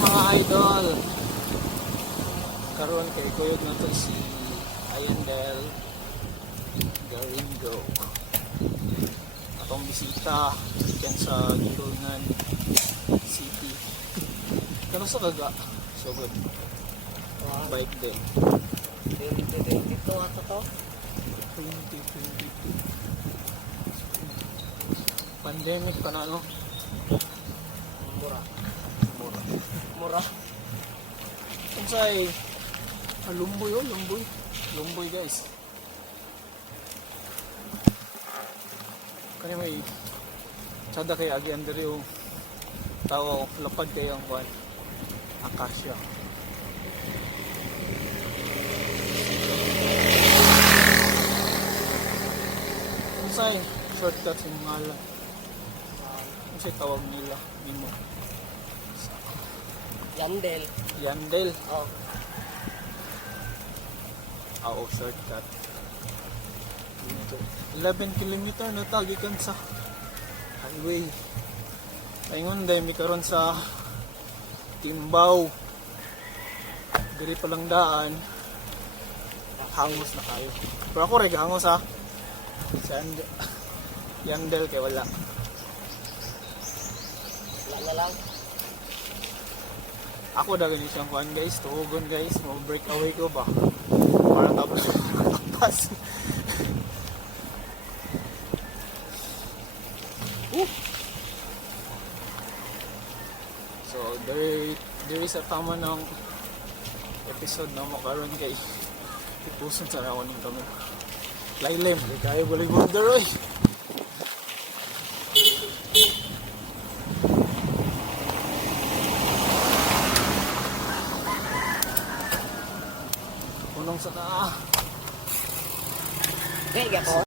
mga idol. Karon kay kuyog na to si Ayandel Garingo. Atong bisita diyan sa Gilungan City. Kano sa kaga? So good. Bike din. 2022 ato to. 2022. Pandemic pa na no? Mura. Mura. Kung sa'y ah, lumboy oh, lumboy. Lumboy guys. Kani may sada kay agi andre yung tao lapad kay ang kwan. Akasya. Kung sa'y shortcut sa mga sa'y tawag nila. Mimo. Yandel. Yandel. Oh. Oo, shortcut. Dito. 11 kilometer na tagikan sa highway. Ayun, dahil may karon sa Timbaw. Diri pa lang daan. Hangos na kayo. Pero ako rin hangos ha. Sa Yandel, Yandel kay wala. Wala na lang. Ako ganyan siyang kuhan guys. Tuhugon guys. Mo break away ko ba? Para tapos pas. Woo! So, there, there is a tama ng episode na makaroon kay ipuson sa ako ng camera. Lailem, di kayo balik border oy. Punong sa taa. Okay, gapo.